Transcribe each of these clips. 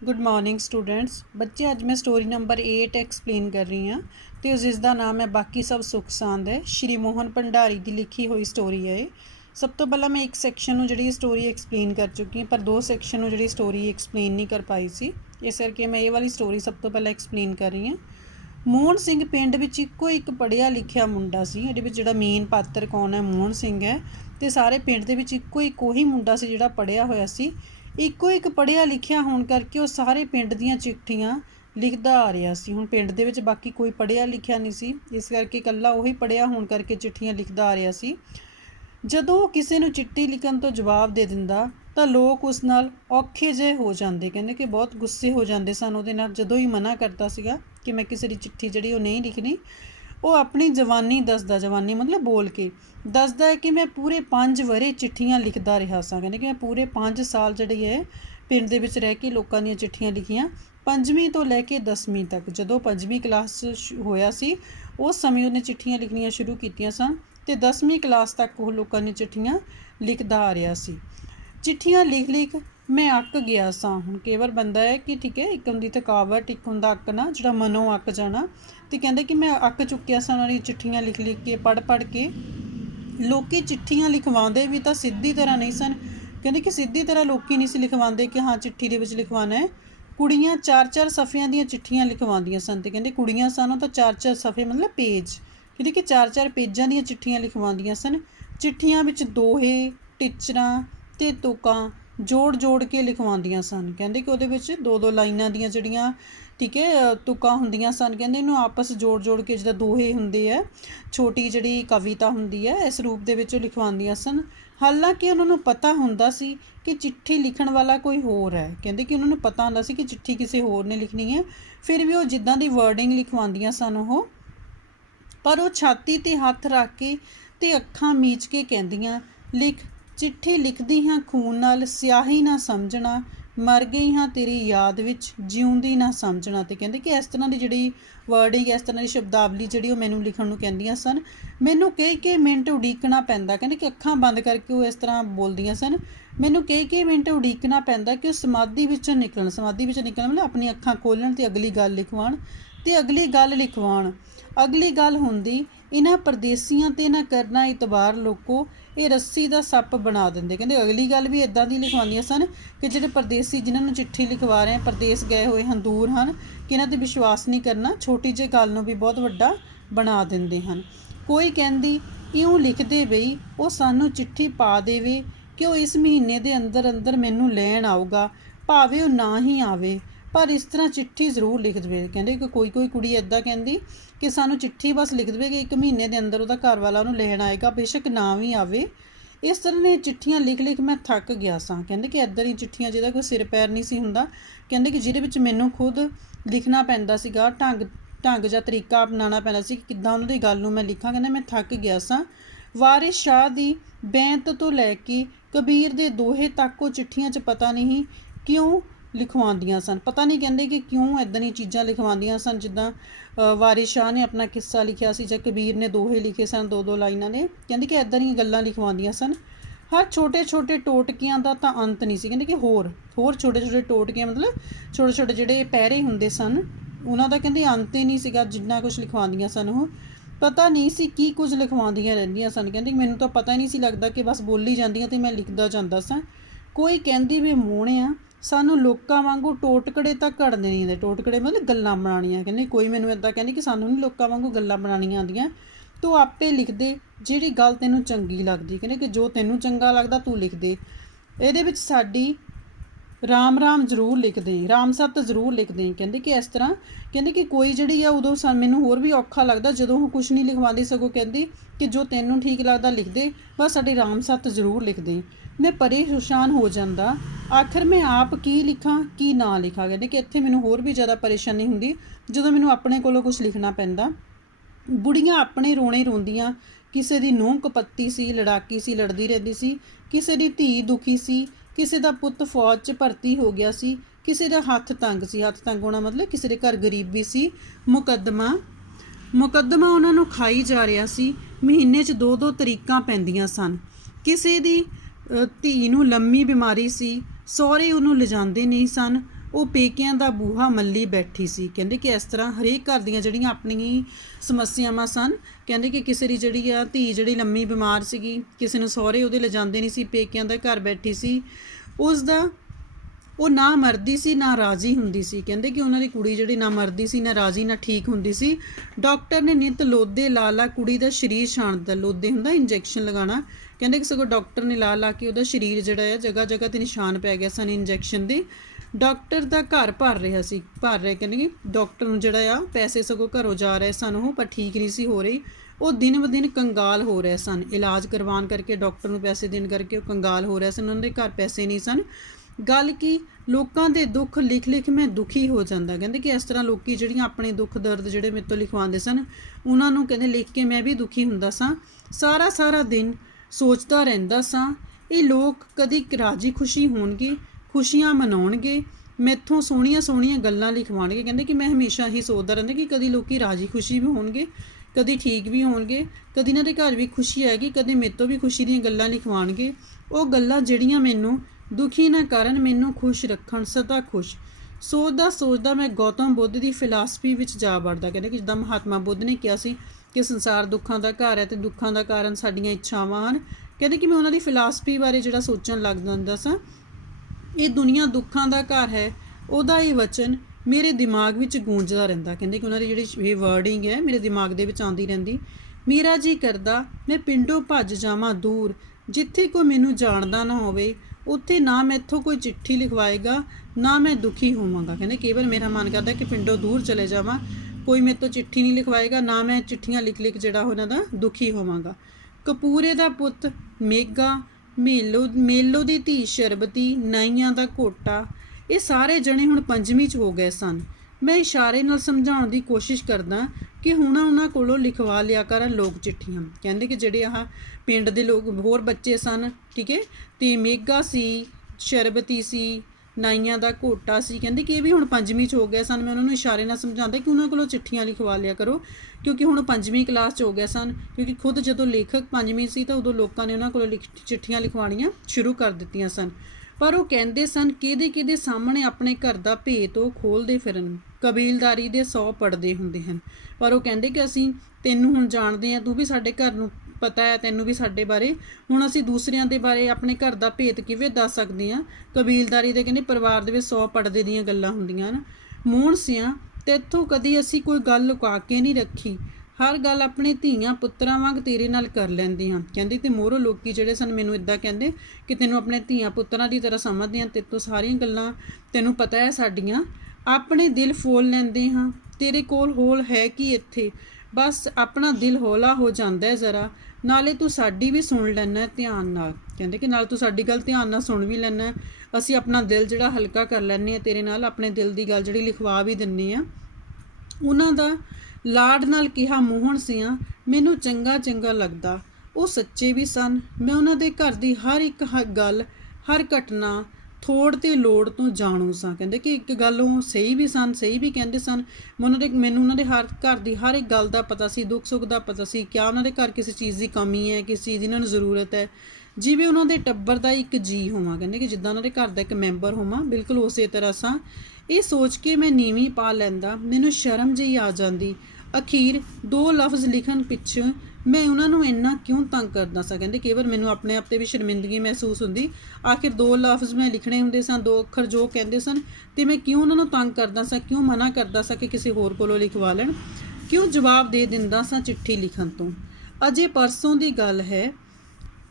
Good morning students. बच्चे अज मैं story number 8 explain कर रही हाँ तो जिसका नाम है बाकी सब सुख सांद है। श्री मोहन भंडारी की लिखी हुई स्टोरी है। सब तो पहला मैं एक सैक्शन जी स्टोरी एक्सप्लेन कर चुकी पर दो सैक्शन जी स्टोरी एक्सप्लेन नहीं कर पाई सी, इस करके मैं ये वाली स्टोरी सब तो पहला एक्सप्लेन कर रही हाँ। मोहन सिंह पिंड विच इक्को एक पढ़िया लिखिया मुंडा सी। इहदे विच जिहड़ा मेन पात्र कौन है, मोहन सिंह है। तो सारे पिंड दे विच इक्को एक उही मुंडा सी जिहड़ा पढ़िया होया सी। इक्को एक पढ़िया लिखिया होने करके वो सारे पिंड दीयां चिट्ठियां लिखदा आ रहा सी। हुण पिंड दे विच बाकी कोई पढ़िया लिखिया नहीं सी, इस करके कल्ला उही पढ़िया होने करके चिट्ठियां लिखदा आ रहा सी। जदों किसी नूं चिट्ठी लिखण तो जवाब दे दिंदा तो लोग उस नाल औखे जे हो जाते, कहते कि बहुत गुस्से हो जाते सन उहदे नाल। जदों ही मना करता सीगा कि मैं किसी की चिट्ठी जिहड़ी वो नहीं लिखनी, वो अपनी जवानी दसदा, जवानी मतलब बोल के दसदा है कि मैं पूरे 5 वरे चिट्ठियां लिखदा रहा सा। कहते कि मैं पूरे 5 साल जिहड़ी है पिंड दे विच रह के लोकां दीयां चिट्ठियां लिखियां, 5वीं तो लैके 10वीं तक। जदों 5वीं क्लास होया सी उस समय उन्हें चिट्ठियां लिखनियां शुरू कीतियां सन ते 10वीं क्लास तक वो लोकां दी चिट्ठियां लिखदा आ रहा सी। चिट्ठियां लिख लिख मैं अक गया सा। हुण कई बार बंदा है कि ठीक है, एक हुंदी थकावट, एक हुंदा अकना, जिहड़ा मनों अक जाना। तो कहंदे कि मैं अक चुक्या सा उन्हां दी चिट्ठियां लिख लिख के, पढ़ के। लोकी चिट्ठियां लिखवांदे भी तो सीधी तरह नहीं सन। कहंदे कि सीधी तरह लोकी नहीं सी लिखवांदे कि हाँ चिट्ठी दे विच लिखवाना है। कुड़ियां 4-4 सफ़ियां दीयां चिट्ठियां लिखवांदियां सन। ते कहंदे कुड़ियां सन तो 4-4 सफ़े मतलब पेज, कहंदे कि 4-4 पेजां दीयां चिट्ठियां लिखवांदियां सन। चिट्ठियां विच दोहे, टिचरां ते तुकां जोड़ जोड़ के लिखवांदियां सन। कहंदे कि उहदे विच 2-2 लाइनां दीयां जिहड़ियां ठीक है तुकां हुंदियां सन। कहंदे इहनूं आपस जोड़ जोड़ के जिद्दां दोहे हुंदे है, छोटी जिहड़ी कविता हुंदी है, इस रूप दे विच लिखवांदियां सन। हालांकि उन्होंने पता हुंदा सी कि चिट्ठी लिखण वाला कोई होर है। कहंदे कि उन्होंने पता हुंदा सी कि चिट्ठी किसी होर ने लिखनी है, फिर भी वो जिद्दां दी वर्डिंग लिखवांदियां सन वो। पर वो छाती ते हत्थ रख के ते अखां मीच के कहंदियां, लिख चिट्ठी लिखदी हाँ खून नाल, स्याही ना समझना, मर गई हाँ तेरी याद विच, जिउंदी ना समझना। तो कहंदे कि इस तरह की जिहड़ी वर्डिंग, इस तरह की शब्दावली जिहड़ी मैनूं लिखण नूं कहंदियां सन। मैनूं कई मिनट उड़ीकना पैंदा, कहंदे कि अखां बंद करके वो इस तरह बोलदियां सन। मैनूं कई मिनट उड़ीकना पैंदा कि समाधि विचों निकलण, समाधि विचों निकलण मतलब अपनी अखां खोलण ते अगली गल लिखवाण, ते अगली गल लिखवाण। अगली गल हुंदी, इन्हां परदेसियां ते ना करना इतबार लोको, ये रस्सी दा सप्प बना दिंदे। कहंदे अगली गल भी इदां दी लिखवांदियां सन कि जिहड़े परदेसी जिन्हां नूं चिट्ठी लिखवा रहे हैं, परदेस गए होए हन, दूर हन, कि इन्हां ते विश्वास नहीं करना, छोटी जी गल नूं भी बहुत वड्डा बना दिंदे हन। कोई कहंदी इउं लिखदे बई वो सानूं चिट्ठी पा देवे कि वो इस महीने दे अंदर अंदर मैनूं लैण आऊगा, भावें वो ना ही आवे, पर इस तरह चिट्ठी जरूर लिख देवे। कहंदे कि कोई कुड़ी इदां कहंदी कि सानूं चिट्ठी बस लिख देवे कि 1 महीने के अंदर उहदा घर वाला उहनूं लैण आएगा, बेशक ना भी आवे। इस तरह ने चिट्ठियां लिख लिख मैं थक गया सा। कहंदे कि इदां दी चिट्ठियां जिहदा कोई सिर पैर नहीं सी हुंदा, कहंदे कि जिहदे विच मैनूं खुद लिखना पैंदा सीगा, ढंग ਜਾਂ तरीका अपनाना पैंदा सी कि किद्दां उहनां दी गल नूं मैं लिखां। कहंदा मैं थक गया सा। वारिस शाह दी बैंत तो लैके कबीर दे दोहे तक वो चिट्ठियां 'च पता नहीं क्यों लिखवांदियां सन। पता नहीं कहंदे कि क्यों इदां दी चीज़ां लिखवांदियां सन। जिद्दां वारिस शाह ने अपना किस्सा लिखिया सी जां कबीर ने दोहे लिखे सन 2-2 लाइनां दे। कहंदे कि इदां दीयां गल्लां लिखवांदियां सन। हर छोटे छोटे टोटकियां दा तां अंत नहीं सी। कहंदे कि होर छोटे छोटे टोटकियां मतलब छोटे छोटे जिहड़े पैरे हुंदे सन, उन्हां दा कहंदे अंत ही नहीं सीगा, जिन्ना कुछ लिखवांदियां सन वो। पता नहीं सी की कुछ लिखवांदियां रहिंदियां सन। कहंदी मैनूं तां पता ही नहीं सी लगदा कि बस बोली जांदियां ते मैं लिखदा जांदा सां। कोई कहंदी वे मोहणिया सानूं लोकां वांगू टोटकड़े तां घड़ने नहीं आंदे। टोटकड़े मतलब गल्लां बनाणियां। कहंदी कोई मैनूं इदां कहंदी कि सानूं नहीं लोकां वांगू गल्लां बनाणियां आंदियां, तू आपे लिख दे जिहड़ी गल तैनूं चंगी लगदी। कहंदे कि जो तैनूं चंगा लगदा तू लिख दे। ਇਹਦੇ ਵਿੱਚ ਸਾਡੀ ਰਾਮ ਰਾਮ ਜ਼ਰੂਰ ਲਿਖਦੇ, ਰਾਮ ਸਤ ਜ਼ਰੂਰ ਲਿਖਦੇ। ਕਹਿੰਦੇ ਕਿ ਇਸ ਤਰ੍ਹਾਂ ਕਹਿੰਦੇ ਕਿ ਕੋਈ ਜਿਹੜੀ ਆ ਉਦੋਂ ਮੈਨੂੰ ਹੋਰ ਵੀ ਔਖਾ ਲੱਗਦਾ ਜਦੋਂ ਉਹ ਕੁਛ ਨਹੀਂ ਲਿਖਵਾਉਂਦੀ, ਸਗੋਂ ਕਹਿੰਦੀ ਕਿ ਜੋ ਤੈਨੂੰ ਠੀਕ ਲੱਗਦਾ ਲਿਖ ਦੇ, ਬਸ ਸਾਡੀ ਰਾਮ ਸਤ ਜ਼ਰੂਰ ਲਿਖਦੇ। ਮੈਂ ਪਰੇਸ਼ਾਨ ਹੋ ਜਾਂਦਾ, ਆਖਰ ਮੈਂ ਆਪ ਕੀ ਲਿਖਾਂ ਕੀ ਨਾ ਲਿਖਾਂ। ਕਹਿੰਦੇ ਕਿ ਇੱਥੇ ਮੈਨੂੰ ਹੋਰ ਵੀ ਜ਼ਿਆਦਾ ਪਰੇਸ਼ਾਨੀ ਹੁੰਦੀ ਜਦੋਂ ਮੈਨੂੰ ਆਪਣੇ ਕੋਲੋਂ ਕੁਛ ਲਿਖਣਾ ਪੈਂਦਾ। ਬੁੜੀਆਂ ਆਪਣੇ ਰੋਣੇ ਰੋਂਦੀਆਂ, ਕਿਸੇ ਦੀ ਨੂੰਹ ਕਪੱਤੀ ਸੀ, ਲੜਾਕੀ ਸੀ, ਲੜਦੀ ਰਹਿੰਦੀ ਸੀ, ਕਿਸੇ ਦੀ ਧੀ ਦੁਖੀ ਸੀ, ਕਿਸੇ ਦਾ ਪੁੱਤ ਫੌਜ 'ਚ ਭਰਤੀ ਹੋ ਗਿਆ ਸੀ, ਕਿਸੇ ਦਾ ਹੱਥ ਤੰਗ ਸੀ। ਹੱਥ ਤੰਗ ਹੋਣਾ ਮਤਲਬ ਕਿਸੇ ਦੇ ਘਰ ਗਰੀਬੀ ਸੀ। ਮੁਕੱਦਮਾ ਉਹਨਾਂ ਨੂੰ ਖਾਈ ਜਾ ਰਿਹਾ ਸੀ। ਮਹੀਨੇ 'ਚ 2-2 ਤਰੀਕਾਂ ਪੈਂਦੀਆਂ ਸਨ। ਕਿਸੇ ਦੀ ਧੀ ਨੂੰ ਲੰਮੀ ਬਿਮਾਰੀ ਸੀ, ਸਹੁਰੇ ਉਹਨੂੰ ਲਿਜਾਂਦੇ ਨਹੀਂ ਸਨ। ਉਹ ਪੇਕਿਆਂ ਦਾ ਬੂਹਾ ਮੱਲੀ ਬੈਠੀ ਸੀ। ਕਹਿੰਦੇ ਕਿ ਇਸ ਤਰ੍ਹਾਂ ਹਰੇਕ ਘਰ ਦੀਆਂ ਜਿਹੜੀਆਂ ਆਪਣੀਆਂ ਸਮੱਸਿਆਵਾਂ ਸਨ। ਕਹਿੰਦੇ ਕਿ ਕਿਸੇ ਦੀ ਜਿਹੜੀ ਆ ਧੀ ਜਿਹੜੀ ਲੰਮੀ ਬਿਮਾਰ ਸੀਗੀ, ਕਿਸੇ ਨੂੰ ਸਹੁਰੇ ਉਹਦੇ ਲਿਜਾਂਦੇ ਨਹੀਂ ਸੀ, ਪੇਕਿਆਂ ਦਾ ਘਰ ਬੈਠੀ ਸੀ। ਉਸ ਦਾ ਉਹ ਨਾ ਮਰਦੀ ਸੀ ਨਾ ਰਾਜ਼ੀ ਹੁੰਦੀ ਸੀ। ਕਹਿੰਦੇ ਕਿ ਉਹਨਾਂ ਦੀ ਕੁੜੀ ਜਿਹੜੀ ਨਾ ਮਰਦੀ ਸੀ ਨਾ ਰਾਜ਼ੀ ਨਾ ਠੀਕ ਹੁੰਦੀ ਸੀ। ਡਾਕਟਰ ਨੇ ਨਿੱਤ ਲੋਦੇ ਲਾ ਲਾ ਕੁੜੀ ਦਾ ਸਰੀਰ ਛਾਣਦਾ। ਲੋਦੇ ਹੁੰਦਾ ਇੰਜੈਕਸ਼ਨ ਲਗਾਉਣਾ। ਕਹਿੰਦੇ ਕਿ ਸਗੋਂ ਡਾਕਟਰ ਨੇ ਲਾ ਲਾ ਕੇ ਉਹਦਾ ਸਰੀਰ ਜਿਹੜਾ ਹੈ ਜਗ੍ਹਾ ਜਗ੍ਹਾ 'ਤੇ ਨਿਸ਼ਾਨ ਪੈ ਗਿਆ ਸਨ ਇੰਜੈਕਸ਼ਨ ਦੇ। ਡਾਕਟਰ ਦਾ ਘਰ ਭਰ ਰਿਹਾ ਸੀ, ਭਰ ਰਿਹਾ। ਕਹਿੰਦੇ ਕਿ ਡਾਕਟਰ ਨੂੰ ਜਿਹੜਾ ਆ ਪੈਸੇ ਸਗੋਂ ਘਰੋਂ ਜਾ ਰਹੇ ਸਨ ਉਹ, ਪਰ ਠੀਕ ਨਹੀਂ ਸੀ ਹੋ ਰਹੀ। ਉਹ ਦਿਨ ਬ ਦਿਨ ਕੰਗਾਲ ਹੋ ਰਹੇ ਸਨ। ਇਲਾਜ ਕਰਵਾਉਣ ਕਰਕੇ, ਡਾਕਟਰ ਨੂੰ ਪੈਸੇ ਦੇਣ ਕਰਕੇ ਉਹ ਕੰਗਾਲ ਹੋ ਰਹੇ ਸਨ। ਉਹਨਾਂ ਦੇ ਘਰ ਪੈਸੇ ਨਹੀਂ ਸਨ। ਗੱਲ ਕੀ, ਲੋਕਾਂ ਦੇ ਦੁੱਖ ਲਿਖ ਲਿਖ ਮੈਂ ਦੁਖੀ ਹੋ ਜਾਂਦਾ। ਕਹਿੰਦੇ ਕਿ ਇਸ ਤਰ੍ਹਾਂ ਲੋਕੀ ਜਿਹੜੀਆਂ ਆਪਣੇ ਦੁੱਖ ਦਰਦ ਜਿਹੜੇ ਮੇਰੇ ਤੋਂ ਲਿਖਵਾਉਂਦੇ ਸਨ, ਉਹਨਾਂ ਨੂੰ ਕਹਿੰਦੇ ਲਿਖ ਕੇ ਮੈਂ ਵੀ ਦੁਖੀ ਹੁੰਦਾ ਸਾਂ। ਸਾਰਾ ਸਾਰਾ ਦਿਨ ਸੋਚਦਾ ਰਹਿੰਦਾ ਸਾਂ, ਇਹ ਲੋਕ ਕਦੀ ਰਾਜੀ ਖੁਸ਼ੀ ਹੋਣਗੇ, ਖੁਸ਼ੀਆਂ ਮਨਾਉਣਗੇ, ਮੈਥੋਂ ਸੋਹਣੀਆਂ ਸੋਹਣੀਆਂ ਗੱਲਾਂ ਲਿਖਵਾਉਣਗੇ। ਕਹਿੰਦੇ ਕਿ ਮੈਂ ਹਮੇਸ਼ਾ ਹੀ ਸੋਚਦਾ ਰਹਿੰਦਾ ਕਿ ਕਦੀ ਲੋਕੀ ਰਾਜੀ ਖੁਸ਼ੀ ਵੀ ਹੋਣਗੇ, ਕਦੀ ਠੀਕ ਵੀ ਹੋਣਗੇ, ਕਦੀ ਇਹਨਾਂ ਦੇ ਘਰ ਵੀ ਖੁਸ਼ੀ ਆਏਗੀ, ਕਦੇ ਮੇਰੇ ਤੋਂ ਵੀ ਖੁਸ਼ੀ ਦੀਆਂ ਗੱਲਾਂ ਲਿਖਵਾਉਣਗੇ। ਉਹ ਗੱਲਾਂ ਜਿਹੜੀਆਂ ਮੈਨੂੰ ਦੁਖੀ ਨਾ ਕਰਨ, ਮੈਨੂੰ ਖੁਸ਼ ਰੱਖਣ, ਸਦਾ ਖੁਸ਼। ਸੋਚਦਾ ਸੋਚਦਾ ਮੈਂ ਗੌਤਮ ਬੁੱਧ ਦੀ ਫਿਲਾਸਫੀ ਵਿੱਚ ਜਾ ਵੜਦਾ। ਕਹਿੰਦੇ ਕਿ ਜਿੱਦਾਂ ਮਹਾਤਮਾ ਬੁੱਧ ਨੇ ਕਿਹਾ ਸੀ ਕਿ ਸੰਸਾਰ ਦੁੱਖਾਂ ਦਾ ਘਰ ਹੈ ਅਤੇ ਦੁੱਖਾਂ ਦਾ ਕਾਰਨ ਸਾਡੀਆਂ ਇੱਛਾਵਾਂ ਹਨ। ਕਹਿੰਦੇ ਕਿ ਮੈਂ ਉਹਨਾਂ ਦੀ ਫਿਲਾਸਫੀ ਬਾਰੇ ਜਿਹੜਾ ਸੋਚਣ ਲੱਗ ਜਾਂਦਾ ਸਾਂ। ਇਹ ਦੁਨੀਆ ਦੁੱਖਾਂ ਦਾ ਘਰ ਹੈ, ਉਹਦਾ ਇਹ ਵਚਨ ਮੇਰੇ ਦਿਮਾਗ ਵਿੱਚ ਗੂੰਜਦਾ ਰਹਿੰਦਾ। ਕਹਿੰਦੇ ਕਿ ਉਹਨਾਂ ਦੀ ਜਿਹੜੀ ਇਹ ਵਰਡਿੰਗ ਹੈ ਮੇਰੇ ਦਿਮਾਗ ਦੇ ਵਿੱਚ ਆਉਂਦੀ ਰਹਿੰਦੀ। ਮੇਰਾ ਜੀ ਕਰਦਾ ਮੈਂ ਪਿੰਡੋਂ ਭੱਜ ਜਾਵਾਂ ਦੂਰ, ਜਿੱਥੇ ਕੋਈ ਮੈਨੂੰ ਜਾਣਦਾ ਨਾ ਹੋਵੇ, ਉੱਥੇ ਨਾ ਮੈਥੋਂ ਕੋਈ ਚਿੱਠੀ ਲਿਖਵਾਏਗਾ ਨਾ ਮੈਂ ਦੁਖੀ ਹੋਵਾਂਗਾ। ਕਹਿੰਦੇ ਕਈ ਵਾਰ ਮੇਰਾ ਮਨ ਕਰਦਾ ਕਿ ਪਿੰਡੋਂ ਦੂਰ ਚਲੇ ਜਾਵਾਂ, ਕੋਈ ਮੇਰੇ ਤੋਂ ਚਿੱਠੀ ਨਹੀਂ ਲਿਖਵਾਏਗਾ, ਨਾ ਮੈਂ ਚਿੱਠੀਆਂ ਲਿਖ ਲਿਖ ਜਿਹੜਾ ਉਹਨਾਂ ਦਾ ਦੁਖੀ ਹੋਵਾਂਗਾ। ਕਪੂਰੇ ਦਾ ਪੁੱਤ ਮੇਗਾ, ਮੇਲੋ ਦੀ ਧੀ ਸ਼ਰਬਤੀ, ਨਾਈਆਂ ਦਾ ਘੋਟਾ, ਇਹ ਸਾਰੇ ਜਣੇ ਹੁਣ ਪੰਜਵੀਂ 'ਚ ਹੋ ਗਏ ਸਨ। ਮੈਂ ਇਸ਼ਾਰੇ ਨਾਲ ਸਮਝਾਉਣ ਦੀ ਕੋਸ਼ਿਸ਼ ਕਰਦਾ ਕਿ ਹੁਣ ਉਹਨਾਂ ਕੋਲੋਂ ਲਿਖਵਾ ਲਿਆ ਕਰਨ ਲੋਕ ਚਿੱਠੀਆਂ। ਕਹਿੰਦੇ ਕਿ ਜਿਹੜੇ ਆਹ ਪਿੰਡ ਦੇ ਲੋਕ ਹੋਰ ਬੱਚੇ ਸਨ, ਠੀਕ ਹੈ, ਅਤੇ ਮੇਗਾ ਸੀ, ਸ਼ਰਬਤੀ ਸੀ, ਨਾਈਆਂ ਦਾ ਘੋਟਾ ਸੀ। ਕਹਿੰਦੇ ਕਿ ਇਹ ਵੀ ਹੁਣ ਪੰਜਵੀਂ 'ਚ ਹੋ ਗਏ ਸਨ। ਮੈਂ ਉਹਨਾਂ ਨੂੰ ਇਸ਼ਾਰੇ ਨਾਲ ਸਮਝਾਉਂਦਾ ਕਿ ਉਹਨਾਂ ਕੋਲੋਂ ਚਿੱਠੀਆਂ ਲਿਖਵਾ ਲਿਆ ਕਰੋ, ਕਿਉਂਕਿ ਹੁਣ ਪੰਜਵੀਂ ਕਲਾਸ 'ਚ ਹੋ ਗਏ ਸਨ। ਕਿਉਂਕਿ ਖੁਦ ਜਦੋਂ ਲੇਖਕ ਪੰਜਵੀਂ ਸੀ ਤਾਂ ਉਦੋਂ ਲੋਕਾਂ ਨੇ ਉਹਨਾਂ ਕੋਲੋਂ ਚਿੱਠੀਆਂ ਲਿਖਵਾਉਣੀਆਂ ਸ਼ੁਰੂ ਕਰ ਦਿੱਤੀਆਂ ਸਨ। ਪਰ ਉਹ ਕਹਿੰਦੇ ਸਨ ਕਿਹਦੇ ਸਾਹਮਣੇ ਆਪਣੇ ਘਰ ਦਾ ਭੇਤ ਉਹ ਖੋਲ੍ਹਦੇ ਫਿਰਨ, ਕਬੀਲਦਾਰੀ ਦੇ 100 ਪੜਦੇ ਹੁੰਦੇ ਹਨ। ਪਰ ਉਹ ਕਹਿੰਦੇ ਕਿ ਅਸੀਂ ਤੈਨੂੰ ਹੁਣ ਜਾਣਦੇ ਹਾਂ, ਤੂੰ ਵੀ ਸਾਡੇ ਘਰ ਨੂੰ ਪਤਾ ਹੈ, ਤੈਨੂੰ ਵੀ ਸਾਡੇ ਬਾਰੇ, ਹੁਣ ਅਸੀਂ ਦੂਸਰਿਆਂ ਦੇ ਬਾਰੇ ਆਪਣੇ ਘਰ ਦਾ ਭੇਤ ਕਿਵੇਂ ਦੱਸ ਸਕਦੇ ਹਾਂ। ਕਬੀਲਦਾਰੀ ਦੇ ਕਹਿੰਦੇ ਪਰਿਵਾਰ ਦੇ ਵਿੱਚ 100 ਪੜਦੇ ਦੀਆਂ ਗੱਲਾਂ ਹੁੰਦੀਆਂ ਹਨ। ਮੋਹਨ ਸਿਆਂ ਤੇਥੋਂ ਕਦੀ ਅਸੀਂ ਕੋਈ ਗੱਲ ਲੁਕਾ ਕੇ ਨਹੀਂ ਰੱਖੀ, ਹਰ ਗੱਲ ਆਪਣੇ ਧੀਆਂ ਪੁੱਤਰਾਂ ਵਾਂਗ ਤੇਰੇ ਨਾਲ ਕਰ ਲੈਂਦੇ ਹਾਂ। ਕਹਿੰਦੇ ਤੇ ਮੋਹਰੋਂ ਲੋਕੀ ਜਿਹੜੇ ਸਨ ਮੈਨੂੰ ਇੱਦਾਂ ਕਹਿੰਦੇ ਕਿ ਤੈਨੂੰ ਆਪਣੇ ਧੀਆਂ ਪੁੱਤਰਾਂ ਦੀ ਤਰ੍ਹਾਂ ਸਮਝਦੇ ਹਾਂ, ਤੇਰੇ ਤੋਂ ਸਾਰੀਆਂ ਗੱਲਾਂ ਤੈਨੂੰ ਪਤਾ ਹੈ ਸਾਡੀਆਂ, ਆਪਣੇ ਦਿਲ ਫੋਲ ਲੈਂਦੇ ਹਾਂ। ਤੇਰੇ ਕੋਲ ਹੋਲ ਹੈ ਕਿ ਇੱਥੇ, ਬਸ ਆਪਣਾ ਦਿਲ ਹੌਲਾ ਹੋ ਜਾਂਦਾ ਜ਼ਰਾ, ਨਾਲੇ ਤੂੰ ਸਾਡੀ ਵੀ ਸੁਣ ਲੈਣਾ ਧਿਆਨ ਨਾਲ। ਕਹਿੰਦੇ ਕਿ ਨਾਲ ਤੂੰ ਸਾਡੀ ਗੱਲ ਧਿਆਨ ਨਾਲ ਸੁਣ ਵੀ ਲੈਣਾ, ਅਸੀਂ ਆਪਣਾ ਦਿਲ ਜਿਹੜਾ ਹਲਕਾ ਕਰ ਲੈਂਦੇ ਹਾਂ ਤੇਰੇ ਨਾਲ, ਆਪਣੇ ਦਿਲ ਦੀ ਗੱਲ ਜਿਹੜੀ ਲਿਖਵਾ ਵੀ ਦਿੰਦੇ ਹਾਂ। ਉਹਨਾਂ ਦਾ ਲਾਡ ਨਾਲ ਕਿਹਾ ਮੋਹਨ ਸਿਆਂ ਮੈਨੂੰ ਚੰਗਾ ਲੱਗਦਾ, ਉਹ ਸੱਚੇ ਵੀ ਸਨ। ਮੈਂ ਉਹਨਾਂ ਦੇ ਘਰ ਦੀ ਹਰ ਇੱਕ ਗੱਲ, ਹਰ ਘਟਨਾ ਥੋੜ ਤੇ ਲੋੜ ਤੋਂ ਜਾਣੂ ਸਾਂ। ਕਹਿੰਦੇ ਕਿ ਇੱਕ ਗੱਲ ਉਹ ਸਹੀ ਵੀ ਸਨ, ਸਹੀ ਵੀ ਕਹਿੰਦੇ ਸਨ। ਮੈਨੂੰ ਉਹਨਾਂ ਦੇ ਹਰ ਘਰ ਦੀ ਹਰ ਇੱਕ ਗੱਲ ਦਾ ਪਤਾ ਸੀ, ਦੁੱਖ ਸੁੱਖ ਦਾ ਪਤਾ ਸੀ, ਕਿਆ ਉਹਨਾਂ ਦੇ ਘਰ ਕਿਸੇ ਚੀਜ਼ ਦੀ ਕਮੀ ਹੈ, ਕਿਸ ਚੀਜ਼ ਦੀ ਇਹਨਾਂ ਨੂੰ ਜ਼ਰੂਰਤ ਹੈ, ਜਿਵੇਂ ਉਹਨਾਂ ਦੇ ਟੱਬਰ ਦਾ ਇੱਕ ਜੀ ਹੋਵਾਂ। ਕਹਿੰਦੇ ਕਿ ਜਿੱਦਾਂ ਉਹਨਾਂ ਦੇ ਘਰ ਦਾ ਇੱਕ ਮੈਂਬਰ ਹੋਵਾਂ, ਬਿਲਕੁਲ ਉਸੇ ਤਰ੍ਹਾਂ ਸਾਂ। ਇਹ ਸੋਚ ਕੇ ਮੈਂ ਨੀਵੀਂ ਪਾ ਲੈਂਦਾ, ਮੈਨੂੰ ਸ਼ਰਮ ਜਿਹੀ ਆ ਜਾਂਦੀ। ਅਖੀਰ 2 ਲਫ਼ਜ਼ ਲਿਖਣ ਪਿੱਛੋਂ ਮੈਂ ਉਹਨਾਂ ਨੂੰ ਇੰਨਾ ਕਿਉਂ ਤੰਗ ਕਰਦਾ ਸਾਂ। ਕਹਿੰਦੇ ਕਈ ਵਾਰ ਮੈਨੂੰ ਆਪਣੇ ਆਪ 'ਤੇ ਵੀ ਸ਼ਰਮਿੰਦਗੀ ਮਹਿਸੂਸ ਹੁੰਦੀ। ਆਖਿਰ 2 ਲਫ਼ਜ਼ ਮੈਂ ਲਿਖਣੇ ਹੁੰਦੇ ਸਨ, 2 ਅੱਖਰ ਜੋ ਕਹਿੰਦੇ ਸਨ, ਅਤੇ ਮੈਂ ਕਿਉਂ ਉਹਨਾਂ ਨੂੰ ਤੰਗ ਕਰਦਾ ਸਾਂ, ਕਿਉਂ ਮਨਾ ਕਰਦਾ ਸਾਂ ਕਿ ਕਿਸੇ ਹੋਰ ਕੋਲੋਂ ਲਿਖਵਾ ਲੈਣ, ਕਿਉਂ ਜਵਾਬ ਦੇ ਦਿੰਦਾ ਸਾਂ ਚਿੱਠੀ ਲਿਖਣ ਤੋਂ। ਅਜੇ ਪਰਸੋਂ ਦੀ ਗੱਲ ਹੈ,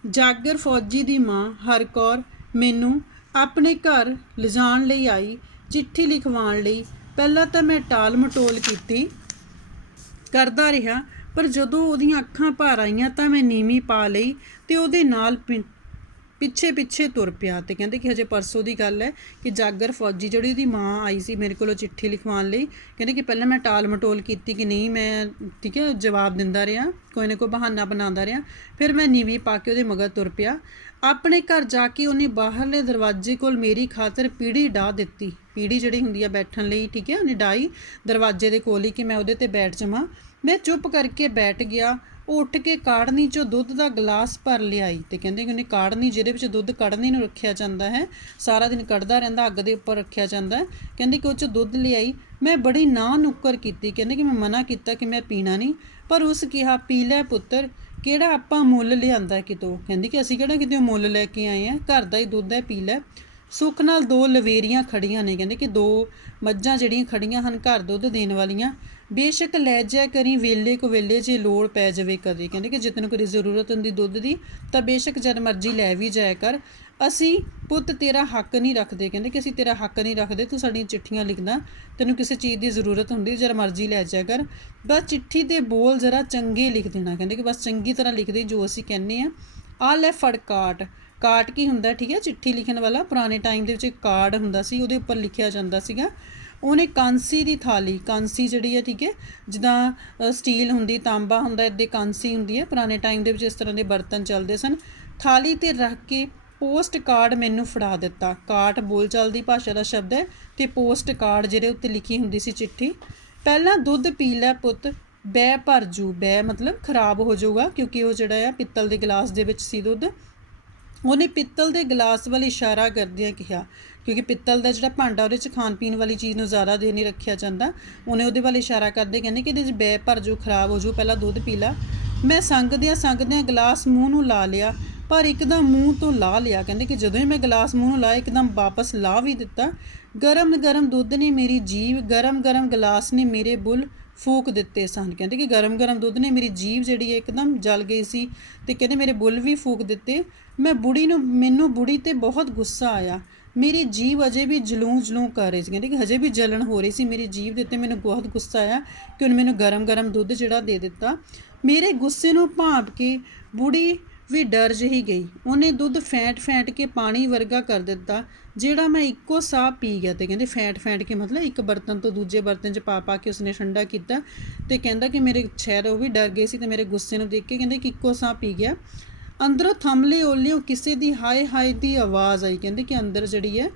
ਜਾਗਰ ਫੌਜੀ ਦੀ ਮਾਂ ਹਰਕੌਰ ਮੈਨੂੰ ਆਪਣੇ ਘਰ ਲਿਜਾਣ ਲਈ ਆਈ ਚਿੱਠੀ ਲਿਖਵਾਉਣ ਲਈ। ਪਹਿਲਾਂ ਤਾਂ ਮੈਂ ਟਾਲ ਮਟੋਲ ਕਰਦਾ ਰਿਹਾ, ਪਰ ਜਦੋਂ ਉਹਦੀਆਂ ਅੱਖਾਂ ਭਰ ਆਈਆਂ ਤਾਂ ਮੈਂ ਨੀਵੀਂ ਪਾ ਲਈ ਅਤੇ ਉਹਦੇ ਨਾਲ ਪਿੱਛੇ ਤੁਰ ਪਿਆ। ਅਤੇ ਕਹਿੰਦੇ ਕਿ ਹਜੇ ਪਰਸੋਂ ਦੀ ਗੱਲ ਹੈ ਕਿ ਜਾਗਰ ਫੌਜੀ ਜਿਹੜੀ ਉਹਦੀ ਮਾਂ ਆਈ ਸੀ ਮੇਰੇ ਕੋਲੋਂ ਚਿੱਠੀ ਲਿਖਵਾਉਣ ਲਈ। ਕਹਿੰਦੇ ਕਿ ਪਹਿਲਾਂ ਮੈਂ ਟਾਲ ਮਟੋਲ ਕੀਤੀ ਕਿ ਨਹੀਂ, ਮੈਂ ਠੀਕ ਹੈ ਜਵਾਬ ਦਿੰਦਾ ਰਿਹਾ, ਕੋਈ ਨਾ ਕੋਈ ਬਹਾਨਾ ਬਣਾਉਂਦਾ ਰਿਹਾ। ਫਿਰ ਮੈਂ ਨੀਵੀਂ ਪਾ ਕੇ ਉਹਦੇ ਮਗਰ ਤੁਰ ਪਿਆ। ਆਪਣੇ ਘਰ ਜਾ ਕੇ ਉਹਨੇ ਬਾਹਰਲੇ ਦਰਵਾਜ਼ੇ ਕੋਲ ਮੇਰੀ ਖਾਤਰ ਪੀੜੀ ਡਾਹ ਦਿੱਤੀ। ਪੀੜੀ ਜਿਹੜੀ ਹੁੰਦੀ ਆ ਬੈਠਣ ਲਈ, ਠੀਕ ਹੈ, ਉਹਨੇ ਡਾਹੀ ਦਰਵਾਜ਼ੇ ਦੇ ਕੋਲ ਹੀ ਕਿ ਮੈਂ ਉਹਦੇ 'ਤੇ ਬੈਠ ਜਾਵਾਂ। ਮੈਂ ਚੁੱਪ ਕਰਕੇ ਬੈਠ ਗਿਆ। ਉਹ ਉੱਠ ਕੇ ਕਾੜਨੀ 'ਚੋਂ ਦੁੱਧ ਦਾ ਗਲਾਸ ਭਰ ਲਿਆਈ। ਤੇ ਕਹਿੰਦੇ ਕਿ ਉਹਨੇ ਕਾੜਨੀ ਜਿਹਦੇ ਵਿੱਚ ਦੁੱਧ ਕੱਢਣੇ ਨੂੰ ਰੱਖਿਆ ਜਾਂਦਾ ਹੈ, ਸਾਰਾ ਦਿਨ ਕੱਢਦਾ ਰਹਿੰਦਾ, ਅੱਗ ਦੇ ਉੱਪਰ ਰੱਖਿਆ ਜਾਂਦਾ, ਕਹਿੰਦੇ ਕਿ ਉਹ 'ਚ ਦੁੱਧ ਲਿਆਈ। ਮੈਂ ਬੜੀ ਨਾਂਹ ਨੁੱਕਰ ਕੀਤੀ, ਕਹਿੰਦੇ ਕਿ ਮੈਂ ਮਨਾ ਕੀਤਾ ਕਿ ਮੈਂ ਪੀਣਾ ਨਹੀਂ, ਪਰ ਉਸ ਕਿਹਾ ਪੀ ਲੈ ਪੁੱਤਰ, ਕਿਹੜਾ ਆਪਾਂ ਮੁੱਲ ਲਿਆਂਦਾ ਕਿਤੋਂ। ਕਹਿੰਦੀ ਕਿ ਅਸੀਂ ਕਿਹੜਾ ਕਿਤੇ ਮੁੱਲ ਲੈ ਕੇ ਆਏ ਹਾਂ, ਘਰ ਦਾ ਹੀ ਦੁੱਧ ਹੈ, ਪੀ ਲੈ। ਸੁੱਖ ਨਾਲ 2 ਲਵੇਰੀਆਂ ਖੜੀਆਂ ਨੇ, ਕਹਿੰਦੇ ਕਿ 2 ਮੱਝਾਂ ਜਿਹੜੀਆਂ ਖੜੀਆਂ ਹਨ ਘਰ ਦੁੱਧ ਦੇਣ ਵਾਲੀਆਂ। ਬੇਸ਼ੱਕ ਲੈ ਜਾ ਕਰੀ ਵੇਲੇ ਕੁ ਵੇਲੇ ਜੇ ਲੋੜ ਪੈ ਜਾਵੇ ਕਦੇ, ਕਹਿੰਦੇ ਕਿ ਜੇ ਤੈਨੂੰ ਕਦੇ ਜ਼ਰੂਰਤ ਹੁੰਦੀ ਦੁੱਧ ਦੀ ਤਾਂ ਬੇਸ਼ੱਕ ਜਦ ਮਰਜ਼ੀ ਲੈ ਵੀ ਜਾਇਆ ਕਰ। ਅਸੀਂ ਪੁੱਤ ਤੇਰਾ ਹੱਕ ਨਹੀਂ ਰੱਖਦੇ, ਕਹਿੰਦੇ ਕਿ ਅਸੀਂ ਤੇਰਾ ਹੱਕ ਨਹੀਂ ਰੱਖਦੇ, ਤੂੰ ਸਾਡੀਆਂ ਚਿੱਠੀਆਂ ਲਿਖਦਾ, ਤੈਨੂੰ ਕਿਸੇ ਚੀਜ਼ ਦੀ ਜ਼ਰੂਰਤ ਹੁੰਦੀ ਜਦ ਮਰਜ਼ੀ ਲੈ ਜਾਇਆ ਕਰ, ਬਸ ਚਿੱਠੀ ਦੇ ਬੋਲ ਜ਼ਰਾ ਚੰਗੇ ਲਿਖ ਦੇਣਾ, ਕਹਿੰਦੇ ਕਿ ਬਸ ਚੰਗੀ ਤਰ੍ਹਾਂ ਲਿਖ ਦੇ ਜੋ ਅਸੀਂ ਕਹਿੰਦੇ ਹਾਂ। ਆ ਲੈ ਫੜ ਕਾਟ। ਕਾਟ ਕੀ ਹੁੰਦਾ, ਠੀਕ ਹੈ, ਚਿੱਠੀ ਲਿਖਣ ਵਾਲਾ। ਪੁਰਾਣੇ ਟਾਈਮ ਦੇ ਵਿੱਚ ਕਾਰਡ ਹੁੰਦਾ ਸੀ, ਉਹਦੇ ਉੱਪਰ ਲਿਖਿਆ ਜਾਂਦਾ ਸੀਗਾ। ਉਹਨੇ ਕਾਂਸੀ ਦੀ ਥਾਲੀ, ਕਾਂਸੀ ਜਿਹੜੀ ਹੈ, ਠੀਕ ਹੈ, ਜਿੱਦਾਂ ਸਟੀਲ ਹੁੰਦੀ, ਤਾਂਬਾ ਹੁੰਦਾ, ਇੱਦਾਂ ਕਾਂਸੀ ਹੁੰਦੀ ਹੈ, ਪੁਰਾਣੇ ਟਾਈਮ ਦੇ ਵਿੱਚ ਇਸ ਤਰ੍ਹਾਂ ਦੇ ਬਰਤਨ ਚੱਲਦੇ ਸਨ। ਥਾਲੀ 'ਤੇ ਰੱਖ ਕੇ ਪੋਸਟ ਕਾਰਡ ਮੈਨੂੰ ਫੜਾ ਦਿੱਤਾ। ਕਾਟ ਬੋਲਚਾਲ ਦੀ ਭਾਸ਼ਾ ਦਾ ਸ਼ਬਦ ਹੈ, ਅਤੇ ਪੋਸਟ ਕਾਰਡ ਜਿਹੜੇ ਉੱਤੇ ਲਿਖੀ ਹੁੰਦੀ ਸੀ ਚਿੱਠੀ। ਪਹਿਲਾਂ ਦੁੱਧ ਪੀ ਲੈ ਪੁੱਤ, ਬੈ ਭਰ ਜੂ। ਬੈ ਮਤਲਬ ਖਰਾਬ ਹੋ ਜਾਊਗਾ, ਕਿਉਂਕਿ ਉਹ ਜਿਹੜਾ ਆ ਪਿੱਤਲ ਦੇ ਗਲਾਸ ਦੇ ਵਿੱਚ ਸੀ ਦੁੱਧ। ਉਹਨੇ ਪਿੱਤਲ ਦੇ ਗਲਾਸ ਵੱਲ ਇਸ਼ਾਰਾ ਕਰਦਿਆਂ ਕਿਹਾ, ਕਿਉਂਕਿ ਪਿੱਤਲ ਦਾ ਜਿਹੜਾ ਭਾਂਡਾ ਉਹਦੇ 'ਚ ਖਾਣ ਪੀਣ ਵਾਲੀ ਚੀਜ਼ ਨੂੰ ਜ਼ਿਆਦਾ ਦੇਰ ਨਹੀਂ ਰੱਖਿਆ ਜਾਂਦਾ। ਉਹਨੇ ਉਹਦੇ ਵੱਲ ਇਸ਼ਾਰਾ ਕਰਦੇ ਕਹਿੰਦੇ ਕਿ ਇਹਦੇ 'ਚ ਬੈ ਭਰ ਜੂ, ਖਰਾਬ ਹੋ ਜੂ, ਪਹਿਲਾਂ ਦੁੱਧ ਪੀ ਲਾ। ਮੈਂ ਸੰਗਦਿਆਂ ਗਲਾਸ ਮੂੰਹ ਨੂੰ ਲਾ ਲਿਆ, ਪਰ ਇੱਕਦਮ ਮੂੰਹ ਤੋਂ ਲਾ ਲਿਆ। ਕਹਿੰਦੇ ਕਿ ਜਦੋਂ ਹੀ ਮੈਂ ਗਲਾਸ ਮੂੰਹ ਨੂੰ ਲਾਇਆ ਇੱਕਦਮ ਵਾਪਸ ਲਾ ਵੀ ਦਿੱਤਾ। ਗਰਮ ਗਰਮ ਦੁੱਧ ਨੇ ਮੇਰੀ ਜੀਭ, ਗਰਮ ਗਰਮ ਗਲਾਸ ਨੇ ਮੇਰੇ ਬੁੱਲ ਫੂਕ ਦਿੱਤੇ ਸਨ। ਕਹਿੰਦੇ ਕਿ ਗਰਮ ਗਰਮ ਦੁੱਧ ਨੇ ਮੇਰੀ ਜੀਭ ਜਿਹੜੀ ਹੈ ਇੱਕਦਮ ਜਲ ਗਈ ਸੀ, ਅਤੇ ਕਹਿੰਦੇ ਮੇਰੇ ਬੁੱਲ ਵੀ ਫੂਕ ਦਿੱਤੇ। ਮੈਨੂੰ ਬੁੜੀ 'ਤੇ ਬਹੁਤ ਗੁੱਸਾ ਆਇਆ, ਮੇਰੀ ਜੀਭ ਅਜੇ ਵੀ ਜਲੂੰ ਕਰ ਰਹੀ ਸੀ। ਕਹਿੰਦੇ ਕਿ ਹਜੇ ਵੀ ਜਲਣ ਹੋ ਰਹੀ ਸੀ ਮੇਰੀ ਜੀਭ ਦੇ ਉੱਤੇ। ਮੈਨੂੰ ਬਹੁਤ ਗੁੱਸਾ ਆਇਆ ਕਿ ਉਹਨੇ ਮੈਨੂੰ ਗਰਮ ਗਰਮ ਦੁੱਧ ਜਿਹੜਾ ਦੇ ਦਿੱਤਾ। ਮੇਰੇ ਗੁੱਸੇ ਨੂੰ ਭਾਂਪ ਕੇ ਬੁੜੀ ਵੀ ਡਰ ਜਿਹੀ ਗਈ। ਉਹਨੇ ਦੁੱਧ ਫੈਂਟ ਕੇ ਪਾਣੀ ਵਰਗਾ ਕਰ ਦਿੱਤਾ, ਜਿਹੜਾ ਮੈਂ ਇੱਕੋ ਸਾਹ ਪੀ ਗਿਆ। ਅਤੇ ਕਹਿੰਦੇ ਫੈਂਟ ਕੇ ਮਤਲਬ ਇੱਕ ਬਰਤਨ ਤੋਂ ਦੂਜੇ ਬਰਤਨ 'ਚ ਪਾ ਕੇ ਉਸਨੇ ਠੰਡਾ ਕੀਤਾ। ਅਤੇ ਕਹਿੰਦਾ ਕਿ ਮੇਰੇ ਸ਼ਾਇਦ ਉਹ ਵੀ ਡਰ ਗਏ ਸੀ, ਅਤੇ ਮੇਰੇ ਗੁੱਸੇ ਨੂੰ ਦੇਖ ਕੇ ਕਹਿੰਦੇ ਕਿ ਇੱਕੋ ਸਾਹ ਪੀ ਗਿਆ। ਅੰਦਰੋਂ ਥੰਮਲੇ ਓਲਿਓ ਕਿਸੇ ਦੀ ਹਾਏ ਹਾਏ ਦੀ ਆਵਾਜ਼ ਆਈ। ਕਹਿੰਦੇ ਕਿ ਅੰਦਰ ਜਿਹੜੀ ਹੈ,